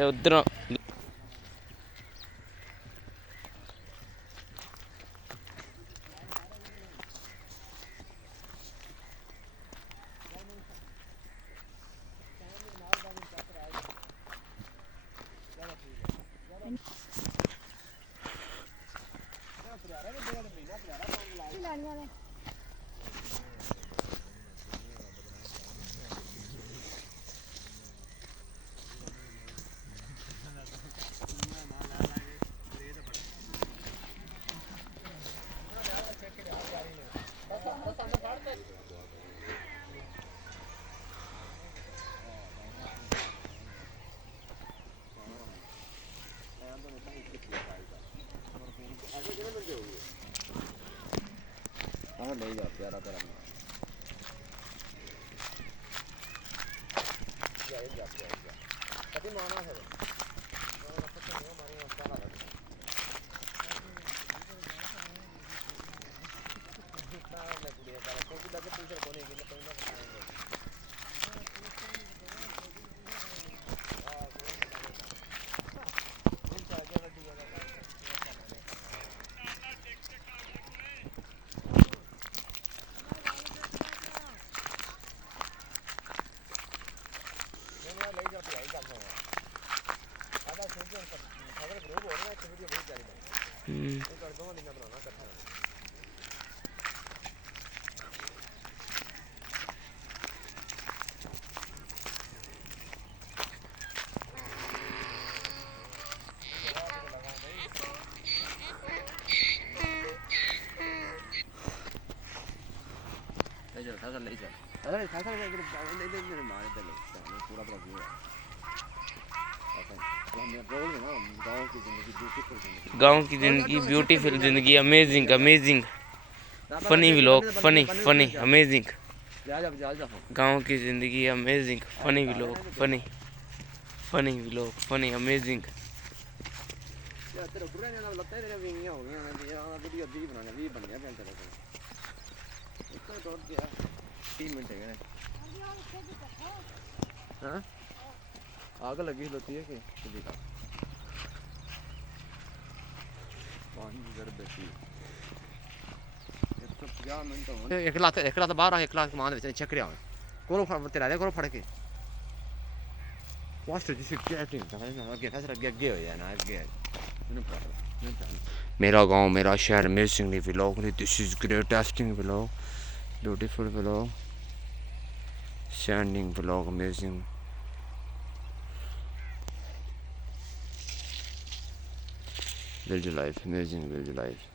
उधरों ले जा प्यारा प्यारा कभी माना है ले चल अरे खासा इधर मारे चलो पूरा पूरा व्यू है गाँव की ज़िंदगी ब्यूटीफुल ज़िंदगी amazing amazing funny vlog funny funny amazing गाँव की ज़िंदगी amazing funny vlog funny funny vlog funny amazing आग लगी होती है कि एक लात बाहर आ एक लात मान दे चक्रिया कोलो तेरा दे कोलो फड़ के वास्ट जिस गेटिंग आगे फैसला आगे हो जाए ना आगे मेरा गांव मेरा शहर amazingly vlog this is great testing vlog beautiful vlog standing vlog amazing village life amazing village life